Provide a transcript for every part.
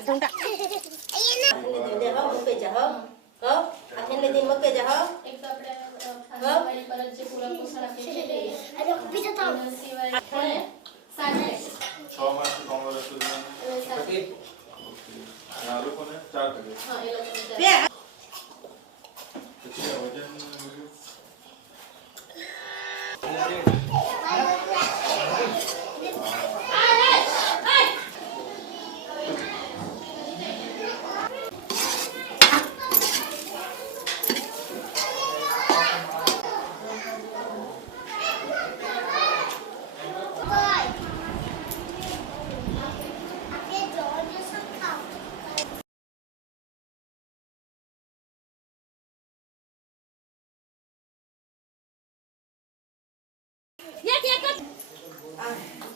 हाथ ढूंढा दे हो मके जा हो आखिर दिन मके जा हो एक तो આપણે ખાવાની પર જે પૂરા પોષણ આપીએ છીએ અરે બીજો તો સિવાય આપણે સાંજે 6 માસ કોમ રસુલ આ લોકોને 4 ટકે હા એ લોકોને પછી વજન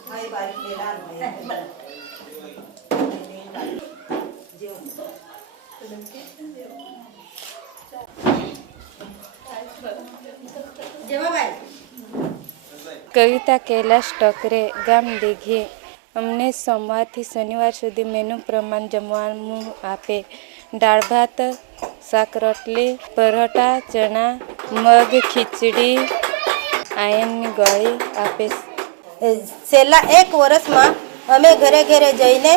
भाई बारी लेला कविता कैलाश टकरे गाम देघे अमने सोमवार थी शनिवार सुधी मेनू प्रमाण जमवानुं आपे। दाळ भात, शाक रोटली, परोठा, चना, मग, खीचड़ी, आयननी गोळी आपे। छेल्ला 1 વર્ષમાં અમે ઘરે ઘરે જઈને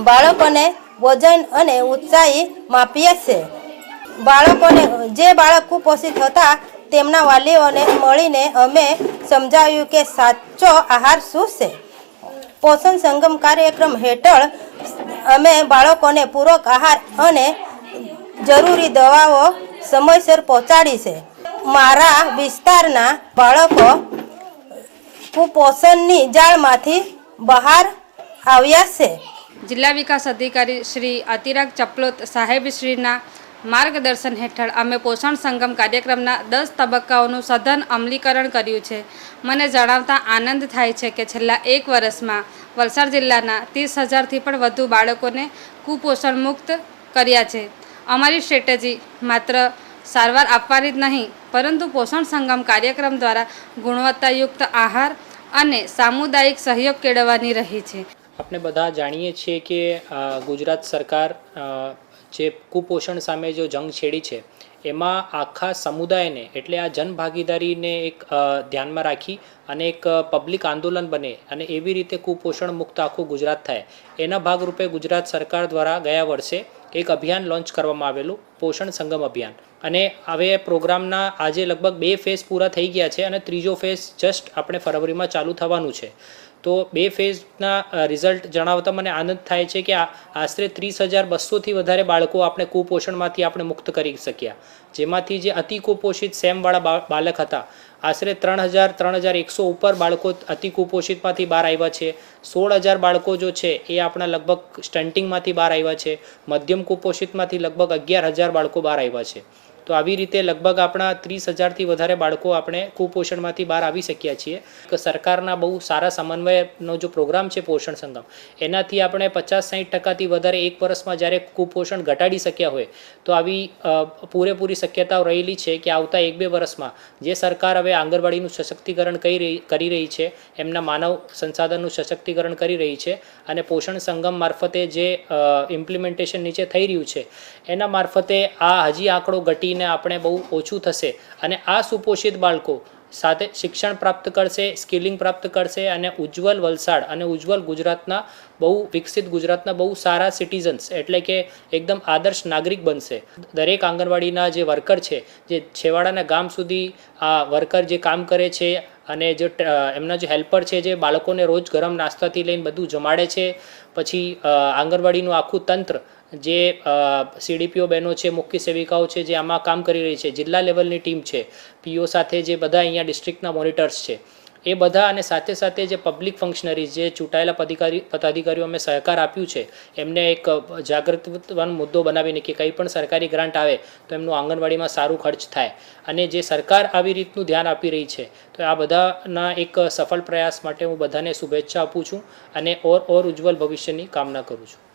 બાળકોને ભોજન અને ઉત્સાહી માપીએ છે। બાળકોને જે બાળક કુપોષિત હતા તેમના વાલીઓને મળીને અમે સમજાવ્યું કે સાચો આહાર શું છે। પોષણ સંગમ કાર્યક્રમ હેઠળ અમે બાળકોને પૂરક આહાર અને જરૂરી દવાઓ સમયસર પહોંચાડી છે। મારા વિસ્તારના બાળકો कुपोषणनी जाळमांथी बहार आव्या छे। जिल्ला विकास अधिकारी श्री अतिराग चपलोत साहेब श्रीना मार्गदर्शन हेठळ अमे पोषण संगम कार्यक्रमना 10 तबक्काओनुं सघन अमलीकरण कर्युं छे। मने जणावता आनंद थाय छे के छेल्ला 1 વર્ષમાં वलसाड जिल्लाना 30,000 थी पण वधु बाळकोने कुपोषण मुक्त कर्या छे। अमारी स्ट्रेटेजी मात्र सारवार आपवानी ज नहीं परंतु पोषण संगम कार्यक्रम द्वारा गुणवत्तायुक्त आहार अने सामुदायिक सहयोग केळवવાની रही छे। આપણે બધા જાણીએ છીએ કે ગુજરાત સરકાર જે કુપોષણ સામે જો જંગ છેડી છે એમાં આખા સમુદાયને એટલે આ જનભાગીદારીને એક ધ્યાનમાં રાખી અને એક પબ્લિક આંદોલન બને અને એવી રીતે કુપોષણ મુક્ત આખું ગુજરાત થાય એના ભાગરૂપે ગુજરાત સરકાર દ્વારા ગયા વર્ષે એક અભિયાન લોન્ચ કરવામાં આવેલું પોષણ સંગમ અભિયાન। અને હવે પ્રોગ્રામના આજે લગભગ 2 ફેઝ પૂરા થઈ ગયા છે અને ત્રીજો ફેઝ જસ્ટ આપણે ફરવરીમાં ચાલુ થવાનું છે। તો 2 ફેઝના રિઝલ્ટ જણાવતા મને આનંદ થાય છે કે આશરે 30,200થી વધારે બાળકો આપણે કુપોષણમાંથી આપણે મુક્ત કરી શક્યા। જેમાંથી જે અતિ કુપોષિત સેમવાળા બાળક હતા આશરે 3,100 ઉપર બાળકો અતિ કુપોષિતમાંથી બહાર આવ્યા છે। 16,000 બાળકો જો છે એ આપણા લગભગ સ્ટન્ટિંગમાંથી બહાર આવ્યા છે। મધ્યમ કુપોષિતમાંથી લગભગ 11,000 બાળકો બહાર આવ્યા છે। તો આવી રીતે લગભગ આપણા 30,000થી વધારે બાળકો આપણે કુપોષણમાંથી બહાર આવી શક્યા છીએ। સરકારના બહુ સારા સમન્વયનો જો પ્રોગ્રામ છે પોષણ સંગમ એનાથી આપણે 50-60%થી વધારે 1 વર્ષમાં જ્યારે કુપોષણ ઘટાડી શક્યા હોય તો આવી પૂરેપૂરી શક્યતાઓ રહેલી છે કે આવતા 1-2 વર્ષમાં જે સરકાર હવે આંગણવાડીનું સશક્તિકરણ કરી રહી છે એમના માનવ સંસાધનનું સશક્તિકરણ કરી રહી છે અને પોષણ સંગમ મારફતે જે ઇમ્પ્લિમેન્ટેશન નીચે થઈ રહ્યું છે એના મારફતે આ હજી આંકડો ઘટીને આપણે બહુ ઓછું થશે અને આ સુપોષિત બાળકો સાથે શિક્ષણ પ્રાપ્ત કરશે, સ્કિલિંગ પ્રાપ્ત કરશે અને ઉજ્જવલ વલસાડ અને ઉજ્જવલ ગુજરાતના બહુ વિકસિત ગુજરાતના બહુ સારા સિટીઝન્સ એટલે કે એકદમ આદર્શ નાગરિક બનશે। દરેક આંગણવાડીના જે વર્કર છે જે છેવાડાના ગામ સુધી આ વર્કર જે કામ કરે છે અને જે એમના જે હેલ્પર છે જે બાળકોને રોજ ગરમ નાસ્તાથી લઈને બધું જમાડે છે પછી આંગણવાડીનું આખું તંત્ર જે સીડીપીઓ બહેનો છે મુખ્ય સેવિકાઓ છે જે આમાં કામ કરી રહી છે જિલ્લા લેવલની ટીમ છે પીઓ સાથે જે બધા અહીંયા ડિસ્ટ્રિક્ટના મોનિટર્સ છે એ બધા અને સાથે સાથે જે પબ્લિક ફંક્શનરીઝ જે ચૂંટાયેલા પદાધિકારીઓ અમે સહકાર આપ્યું છે એમને એક જાગૃતવાનો મુદ્દો બનાવીને કે કંઈ પણ સરકારી ગ્રાન્ટ આવે તો એમનું આંગણવાડીમાં સારું ખર્ચ થાય અને જે સરકાર આવી રીતનું ધ્યાન આપી રહી છે તો આ બધાના એક સફળ પ્રયાસ માટે હું બધાને શુભેચ્છા આપું છું અને ઓર ઉજ્જવલ ભવિષ્યની કામના કરું છું।